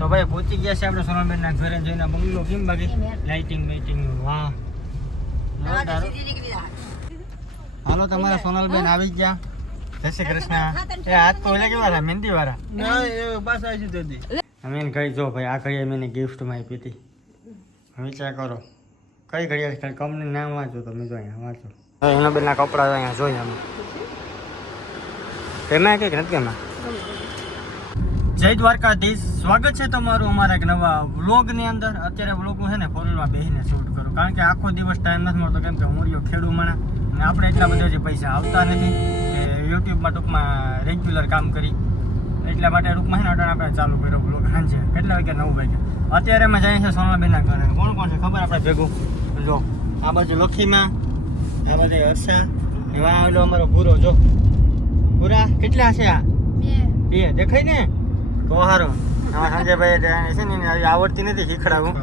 તો ભાઈ પહોંચી ગયા છે આપણે સોનલબેન ના ઘરે જઈને બંગલો કેમ બાકી લાઇટિંગ વાહ હાલો તમારા સોનલબેન આવી ગયા જય શ્રી કૃષ્ણ એ આજ તો ઓલા કેવા હતા મહેંદી વાળા ના એ બસ આવી જતી અમે ઘડી જો ભાઈ આ ઘડી મેં ગિફ્ટમાં આપી હતી વિચાર કરો કઈ ઘડિયાળ કંપની નામ વાંચો તમે જો અહીંયા વાંચો એના બેનના કપડા અહીંયા જોઈએ અમે એમાં કે નથી એમાં જય દ્વારકાધીશ સ્વાગત છે તમારું અમારા એક નવા વ્લોગની અંદર અત્યારે વ્લોગ હું છે ને ફોરવ્હીલમાં બેસીને શૂટ કરું કારણ કે આખો દિવસ ટાઈમ નથી મળતો કેમ કે હું રહ્યો ખેડૂ માણા અને આપણે એટલા બધા જે પૈસા આવતા નથી કે યુટ્યુબમાં ટૂંકમાં રેગ્યુલર કામ કરી એટલા માટે ટૂંકમાં છે ને અટાણે આપણે ચાલુ કર્યો વ્લોગ સાંજે કેટલા વાગ્યા 9 વાગ્યા અત્યારે અમે જઈએ છીએ સોનલબેનના ઘરે કોણ કોણ છે ખબર આપણે ભેગું જો આ બાજુ લખીમાં આ બાજુ હર્ષા એવા આવેલો અમારો પૂરો જો પૂરા કેટલા છે આ બે દેખાય ને તો સારો આમાં સંજયભાઈ છે ને આવડતી નથી શીખડાવું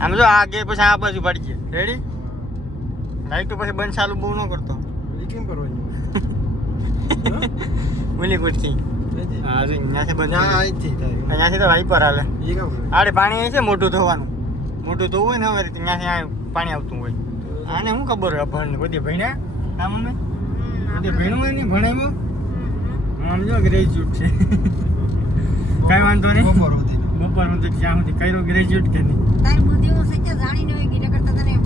આમ જો આ ગે પછી આ બાજુ પડી ગઈ રેડી લાઈટ પછી બંધ ચાલુ બહુ ન કરતો કેમ કરવાનું બોલી કુર્તી હા જો અહીંયાથી બંધ અહીંયાથી તો વાઈપર હાલે આડે પાણી છે મોટું ધોવાનું મોટું ધોવું હોય ને હવે અહીંયાથી પાણી આવતું હોય આને શું ખબર હોય ભણ કોઈ ભણ્યા આ મમ્મી કોઈ ભણ્યું હોય નહીં ભણાવ્યું આમ જો ગ્રેજ્યુએટ છે કઈ વાંધો નહીં બપોર સુધી જ્યાં સુધી કર્યો ગ્રેજ્યુએટ કે નહીં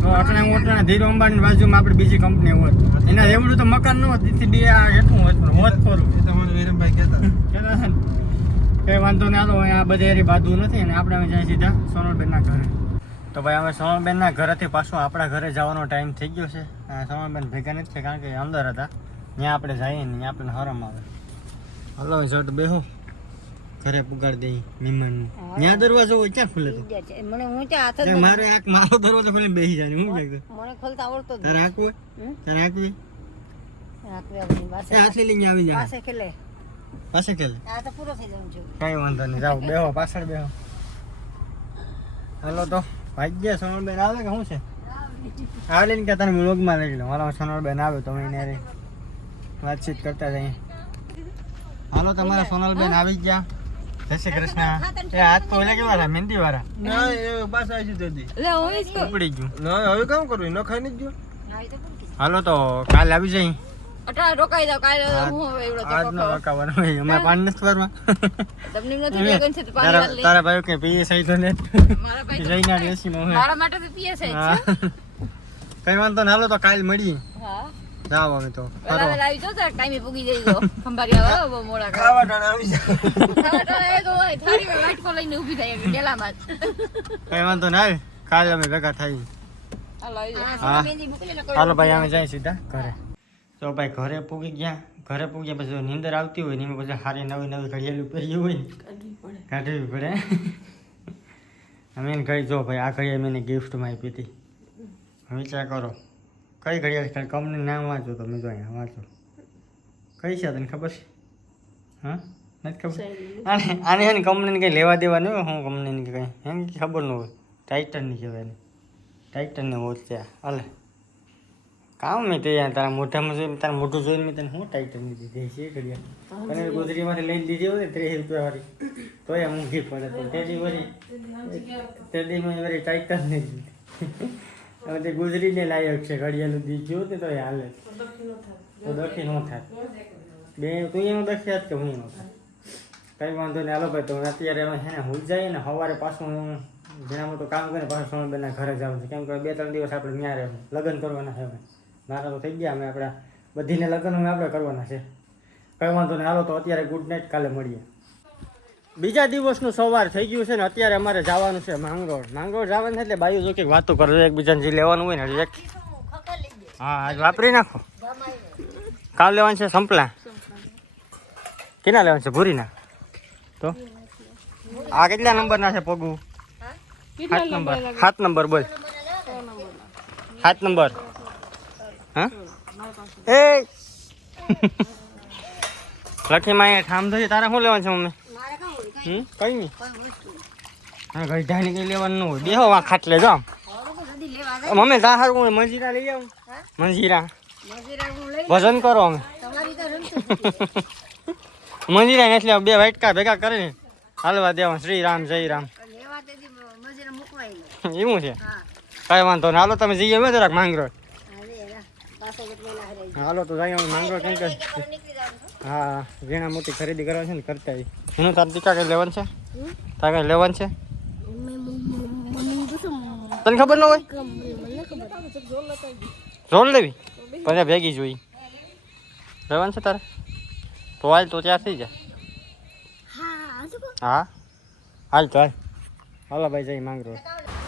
તો અટણા ધીરો અંબાણી બાજુમાં આપણે બીજી કંપની હોત એના એવડું તો મકાન ન હોત એથી બે હેઠું હોત પણ હોત ખરું એ તમારું વિરમભાઈ કહેતા છે ને કઈ વાંધો નહીં હાલો આ બધે એરી બાજુ નથી ને આપણે અમે જાય સીધા સોનલબેનના ઘરે તો ભાઈ અમે સોનલબેનના ઘરેથી પાછું આપણા ઘરે જવાનો ટાઈમ થઈ ગયો છે સોનલબેન ભેગા નથી છે કારણ કે અંદર હતા ત્યાં આપણે જઈએ ને ત્યાં આપણને હરમ આવે હલો જટ બેહો ઘરે પુગાડી દઈ મહેમાન ત્યાં દરવાજો હોય ક્યાં ખુલે તો મને હું ત્યાં હાથ મારે આક મારો દરવાજો ખોલીને બેસી જાય હું લાગતો મને ખોલતા આવડતો જ તારે આકું તારે આકું હાથ લઈને આવી જાય પાસે ખેલે આ તો પૂરો થઈ જવું છે કઈ વાંધો નહીં જાઓ બેહો પાછળ બેહો હાલો તો ભાગ્ય સોનલબેન આવે કે શું છે આવે ને કે તને વ્લોગમાં લઈ લો મારા સોનલબેન આવે તો એને વાતચીત કરતા જઈએ હાલો તમારા સોનલબેન આવી ગયા જય શ્રી કૃષ્ણ એ આજ તો ઓલા કેવા હતા મહેંદી વાળા ના એ બસ આવી જતી ઉપડી ગયું ના હવે કામ કરવું ન ખાઈને જ ગયો હાલો તો કાલે આવી જઈ અટા રોકાઈ જાવ કાલે હું હવે એવડો તો આજ ન રોકાવાનો હોય અમે પાન નથી ભરવા તમને નથી લગન છે તો પાણી લે તારા ભાઈ કે પીએસઆઈ તો ને મારા ભાઈ જઈને બેસી નો મારા માટે તો પીએસઆઈ છે કઈ વાંધો ના હાલો તો કાલ મળીએ હા જાવ હવે તો પેલા આવી જો તો ટાઈમે પૂગી જઈ જો ખંભારિયા બહુ મોડા ખાવા ટાણા આવી જાય ખાવા ટાણા તો હોય થાળી માં વાટકો લઈને ઊભી થાય ડેલામાં કઈ વાંધો ના આવે કાલે અમે ભેગા થઈ હાલો ભાઈ અમે જાય સીધા ઘરે તો ભાઈ ઘરે પૂગી ગયા પછી નીંદર આવતી હોય ને એમાં પછી સારી નવી ઘડિયાળ પહેરી હોય ને કાઢવી પડે અમે એને ઘડી જો ભાઈ આ ઘડિયાળ મેં ગિફ્ટમાં આપી હતી વિચાર કરો કઈ ઘડિયાળ કંપની નામ વાંચો તમે જો અહીંયા વાંચો કઈ છે તને ખબર છે હા નથી ખબર આને છે ને કંપનીને કંઈ લેવા દેવા નહીં હોય હું કંપનીની કંઈ એમ ખબર ન હોય ટાઇટનની કહેવાય ને ટાઇટનની વોચ ત્યાં હાલે કામ મેં તે તારા મોઢામાં જોઈને તારા મોઢું જોઈને મેં તને હું ટાઇટનની દીધી છે ઘડિયાળ અને ગોદરીમાંથી લઈને દીધી હોય ને 30 રૂપિયા વાળી તો એ મૂંઘી પડે તો તેની વળી વળી ટાઇટનની દીધી હવે તે ગુજરીને લાયક છે ઘડિયાળનું દીધું ને તો એ હાલે તો દખી ન થાય બે તું એનું દખી જ કે હું ન થાય કંઈ વાંધો નહીં હાલો ભાઈ તો અત્યારે અમે છે ને હું જઈએ ને સવારે પાછું હું જેના મોટું કામ કરીને પાછું સોનલબેનના ઘરે જવાનું છે કેમ કે 2-3 દિવસ આપણે ત્યાં રહેવું લગ્ન કરવાના છે અમે મારા તો થઈ ગયા અમે આપણા બધીને લગ્ન અમે આપણે કરવાના છે કંઈ વાંધો નહીં હાલો તો અત્યારે ગુડ નાઇટ કાલે મળીએ બીજા દિવસનું સવાર થઈ ગયું છે ને અત્યારે અમારે જવાનું છે માંગરોળ જવાનું છે એટલે બાયુ જો કે વાતો કરે એકબીજાને જે લેવાનું હોય ને એક હા આજ વાપરી નાખો કાલ લેવાનું છે સંપલા કેના લેવાનું છે ભૂરીના તો આ કેટલા નંબરના છે પગું 7 નંબર બોલ 7 નંબર હા એ લઠીમાં અહીંયા ઠામ થશે તારે શું લેવાનું છે મમ્મી કઈ નહીં હા ગઈઢાની કઈ લેવાનું ન હોય બેહો વા ખાટલે જો મમ્મી તા હારું મંજીરા લઈ આવું મંજીરા ભજન કરો અમે મંજીરા એટલે 2 વાટકા ભેગા કરીને હાલવા દેવા શ્રી રામ જય રામ લેવા તેથી મજૂર મૂકવાય એવું છે હા કાંઈ વાંધો નહીં હાલો તમે જઈએ અમે જરાક માંગરોળ અરે પાછો કેટલા હરે હાલો તો જઈએ અમે માંગરોળ કેમ કે નીકળી જવાનું હા ઝીણા મોટી ખરીદી કરવા છે ને કરતા આવી એનું તાર ટીકા કંઈ લેવાનું છે તાર કંઈ લેવાનું છે તને ખબર ન હોય રોલ લેવી પછી ભેગી જોઈ લેવાનું છે તારે તો હાલ તો ત્યાર થઈ જાય હા હાલ તો હાલ હાલો ભાઈ જઈ માંગરોળ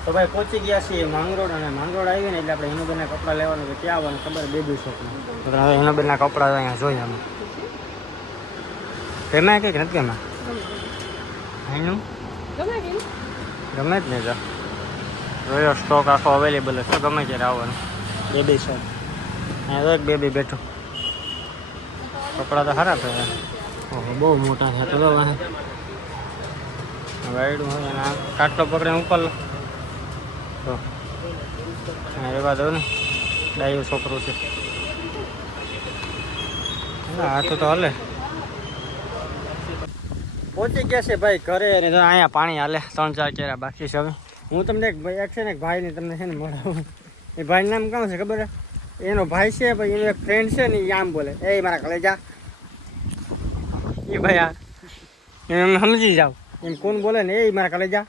તો ભાઈ પહોંચી ગયા છીએ માંગરોળ અને માંગરોળ આવી ને એટલે આપણે હિનુબેનના કપડાં લેવાનું તો ક્યાં આવવાનું ખબર બેબી શોપમાં તો હવે હિનુબેનના કપડાં અહીંયા જોઈએ અમે ગમે કે નથી ગમે અહીંનું ગમે જ ને તો રોયો સ્ટોક આખો અવેલેબલ હશે ગમે ત્યારે આવવાનું બેબી શોપ અહીંયા તો એક બેબી બેઠું કપડાં તો સારા છે ઓહો બહુ મોટા છે તો વાયડું હોય અને કાટલો પકડીને ઉપર લો તો એવા દો ને ડાયું છોકરું છે હાથું તો હલે પહોંચી ગયા છે ભાઈ ઘરે અને અહીંયા પાણી હાલે 3-4 કેરા બાકી છે હવે હું તમને એક છે ને એક ભાઈને તમને છે ને મળાવું એ ભાઈનું નામ કામ છે ખબર એનો ભાઈ છે ભાઈ એનો એક ફ્રેન્ડ છે ને એ આમ બોલે એ મારા કલેજા એ ભાઈ આ એમ સમજી જાવ એમ કોણ બોલે ને એ મારા કલેજા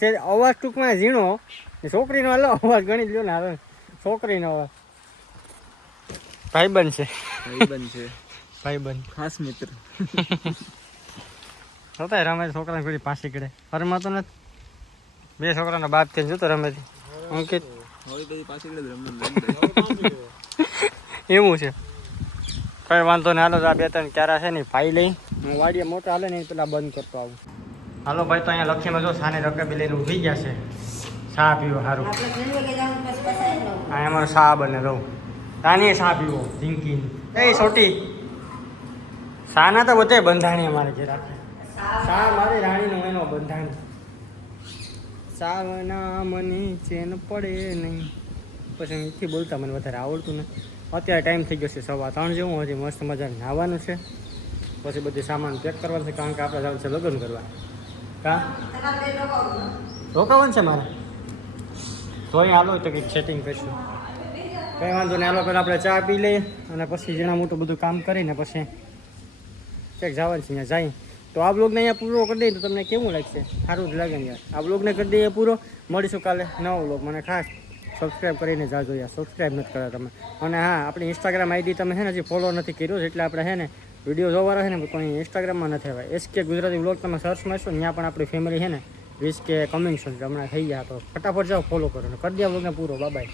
છે અવાજ ટૂંકમાં ઝીણો છોકરીનો હાલો અવાજ ગણી લ્યો ને હાલો છોકરીનો અવાજ ભાઈબંધ છે ભાઈબંધ ખાસ મિત્ર હતા રમે છોકરાને કોઈ પાછી કડે રમાતો નથી બે છોકરાનો બાપ થઈને જોતો રમે અંકિત એવું છે કઈ વાંધો ને હાલો આ 2-3 ક્યારા છે ને ભાઈ લઈ હું વાડીએ મોટા હાલે ને પેલા બંધ કરતો આવું હાલો ભાઈ તો અહીંયા લક્ષ્મીમાં જો સાને રકાબી લઈને ઊભી ગયા છે ચા પીવો સારું અહીંયા અમારો ચા બને રહું તાની ચા પીવો ઝીંકી એ છોટી સાના તો બધે બંધાણી અમારે ઘેર રાખે સા મારી રાણીનો એનો બંધાણી સાવના મને ચેન પડે નહીં પછી એથી બોલતા મને વધારે આવડતું નથી અત્યારે ટાઈમ થઈ ગયો છે 3:15 જેવું હજી મસ્ત મજાનું નાહવાનું છે પછી બધું સામાન પેક કરવાનું છે કારણ કે આપણે જવાનું છે લગ્ન કરવા કા રોકાવાનું છે મારે તો અહીં હાલો તો કંઈક સેટિંગ કરીશું કંઈ વાંધો નહીં હાલો પહેલાં આપણે ચા પી લઈએ અને પછી ઝીણા મોટું બધું કામ કરીને પછી ક્યાંક જવાનું છે અહીંયા જાય તો આ બ્લોગને અહીંયા પૂરો કરી દઈએ તો તમને કેવું લાગશે સારું જ લાગે ને યાર આ બ્લોગને કરી દઈએ પૂરો મળીશું કાલે નવો બ્લોગ મને ખાસ સબસ્ક્રાઈબ કરીને જાજો યાર સબસ્ક્રાઈબ નથી કર્યા તમે અને હા આપણી ઇન્સ્ટાગ્રામ આઈડી તમે છે ને હજી ફોલો નથી કર્યું એટલે આપણે છે ને વિડીયો જોવાના છે ને કોઈ ઇન્સ્ટાગ્રામમાં નથી આવે SK ગુજરાતી બ્લોગ તમે સર્ચ મારશો ત્યાં પણ આપણી ફેમિલી છે ને 20K કમિંગ છે હમણાં થઈ ગયા તો ફટાફટ જાઓ ફોલો કરો ને કરી દે બ્લોગને પૂરો બાય